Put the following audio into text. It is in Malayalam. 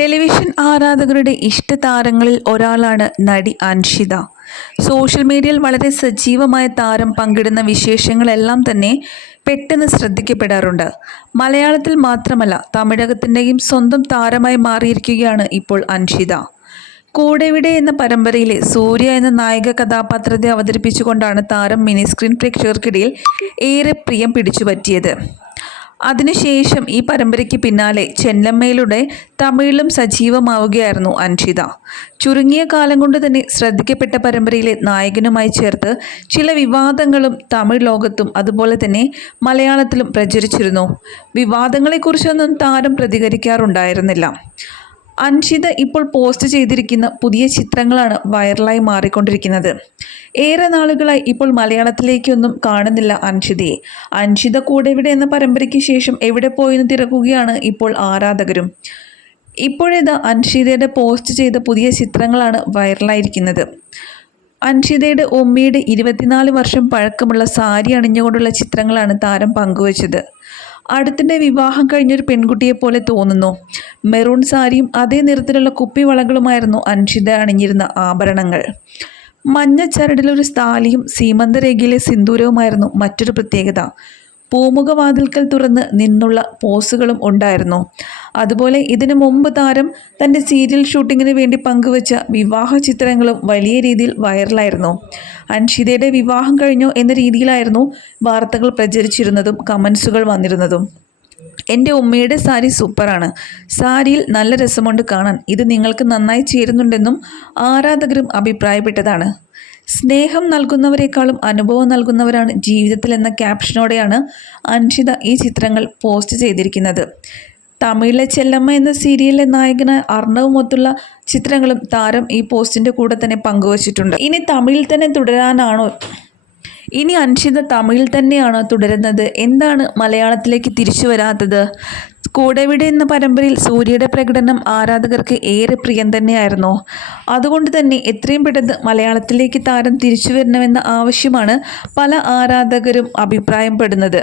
ടെലിവിഷൻ ആരാധകരുടെ ഇഷ്ട താരങ്ങളിൽ ഒരാളാണ് നടി അൻഷിത. സോഷ്യൽ മീഡിയയിൽ വളരെ സജീവമായ താരം പങ്കിടുന്ന വിശേഷങ്ങളെല്ലാം തന്നെ പെട്ടെന്ന് ശ്രദ്ധിക്കപ്പെടാറുണ്ട്. മലയാളത്തിൽ മാത്രമല്ല തമിഴകത്തിന്റെയും സ്വന്തം താരമായി മാറിയിരിക്കുകയാണ് ഇപ്പോൾ അൻഷിത. കൂടെവിടെ എന്ന പരമ്പരയിലെ സൂര്യ എന്ന നായക കഥാപാത്രത്തെ അവതരിപ്പിച്ചുകൊണ്ടാണ് താരം മിനി സ്ക്രീൻ പ്രേക്ഷകർക്കിടയിൽ ഏറെ പ്രിയം പിടിച്ചുപറ്റിയത്. അതിനുശേഷം ഈ പരമ്പരയ്ക്ക് പിന്നാലെ ചെന്നമ്മയിലൂടെ തമിഴിലും സജീവമാവുകയായിരുന്നു അൻഷിത. ചുരുങ്ങിയ കാലം കൊണ്ട് തന്നെ ശ്രദ്ധിക്കപ്പെട്ട പരമ്പരയിലെ നായകനുമായി ചേർത്ത് ചില വിവാദങ്ങളും തമിഴ് ലോകത്തും അതുപോലെ തന്നെ മലയാളത്തിലും പ്രചരിച്ചിരുന്നു. വിവാദങ്ങളെക്കുറിച്ചൊന്നും താരം പ്രതികരിക്കാറുണ്ടായിരുന്നില്ല. അൻഷിത ഇപ്പോൾ പോസ്റ്റ് ചെയ്തിരിക്കുന്ന പുതിയ ചിത്രങ്ങളാണ് വൈറലായി മാറിക്കൊണ്ടിരിക്കുന്നത്. ഏറെ നാളുകളായി ഇപ്പോൾ മലയാളത്തിലേക്കൊന്നും കാണുന്നില്ല അൻഷിതയെ അൻഷിത കൂടെവിടെ എന്ന പരമ്പരയ്ക്ക് ശേഷം എവിടെ പോയെന്ന് തിരക്കുകയാണ് ഇപ്പോൾ ആരാധകരും. ഇപ്പോഴേതാ അൻഷിതയുടെ പോസ്റ്റ് ചെയ്ത പുതിയ ചിത്രങ്ങളാണ് വൈറലായിരിക്കുന്നത്. അൻഷിതയുടെ ഉമ്മയുടെ ഇരുപത്തിനാല് വർഷം പഴക്കമുള്ള സാരി അണിഞ്ഞുകൊണ്ടുള്ള ചിത്രങ്ങളാണ് താരം പങ്കുവച്ചത്. അടുത്തിടെ വിവാഹം കഴിഞ്ഞൊരു പെൺകുട്ടിയെ പോലെ തോന്നുന്നു. മെറൂൺ സാരിയും അതേ നിറത്തിലുള്ള കുപ്പി വളകളുമായിരുന്നു അൻഷിത അണിഞ്ഞിരുന്ന ആഭരണങ്ങൾ. മഞ്ഞ ചരടിലൊരു സ്ഥാലിയും സീമന്തരേഖയിലെ സിന്ദൂരവുമായിരുന്നു മറ്റൊരു പ്രത്യേകത. പൂമുഖവാതിൽക്കൽ തുറന്ന് നിന്നുള്ള പോസുകളും ഉണ്ടായിരുന്നു. അതുപോലെ ഇതിനു മുമ്പ് താരം തന്റെ സീരിയൽ ഷൂട്ടിങ്ങിന് വേണ്ടി പങ്കുവച്ച വിവാഹ ചിത്രങ്ങളും വലിയ രീതിയിൽ വൈറലായിരുന്നു. അൻഷിതയുടെ വിവാഹം കഴിഞ്ഞു എന്ന രീതിയിലായിരുന്നു വാർത്തകൾ പ്രചരിച്ചിരുന്നതും കമൻസുകൾ വന്നിരുന്നതും. എന്റെ ഉമ്മയുടെ സാരി സൂപ്പറാണ്. സാരിയിൽ നല്ല രസമുണ്ട് കാണാൻ. ഇത് നിങ്ങൾക്ക് നന്നായി ചേരുന്നുണ്ടെന്നും ആരാധകരും അഭിപ്രായപ്പെട്ടതാണ്. സ്നേഹം നൽകുന്നവരെക്കാളും അനുഭവം നൽകുന്നവരാണ് ജീവിതത്തിൽ എന്ന ക്യാപ്ഷനോടെയാണ് അൻഷിത ഈ ചിത്രങ്ങൾ പോസ്റ്റ് ചെയ്തിരിക്കുന്നത്. തമിഴിലെ ചെല്ലമ്മ എന്ന സീരിയലിലെ നായകനായ അർണവുമൊത്തുള്ള ചിത്രങ്ങളും താരം ഈ പോസ്റ്റിന്റെ കൂടെ തന്നെ പങ്കുവച്ചിട്ടുണ്ട്. ഇനി തമിഴിൽ തന്നെ തുടരാനാണോ? ഇനി അൻഷിത തമിഴിൽ തന്നെയാണോ തുടരുന്നത്. എന്താണ് മലയാളത്തിലേക്ക് തിരിച്ചു വരാത്തത്? കൂടെവിടെ എന്ന പരമ്പരയിൽ സൂര്യയുടെ പ്രകടനം ആരാധകർക്ക് ഏറെ പ്രിയം തന്നെയായിരുന്നു. അതുകൊണ്ട് തന്നെ എത്രയും പെട്ടെന്ന് മലയാളത്തിലേക്ക് താരം തിരിച്ചു വരണമെന്ന ആവശ്യമാണ് പല ആരാധകരും അഭിപ്രായപ്പെടുന്നത്.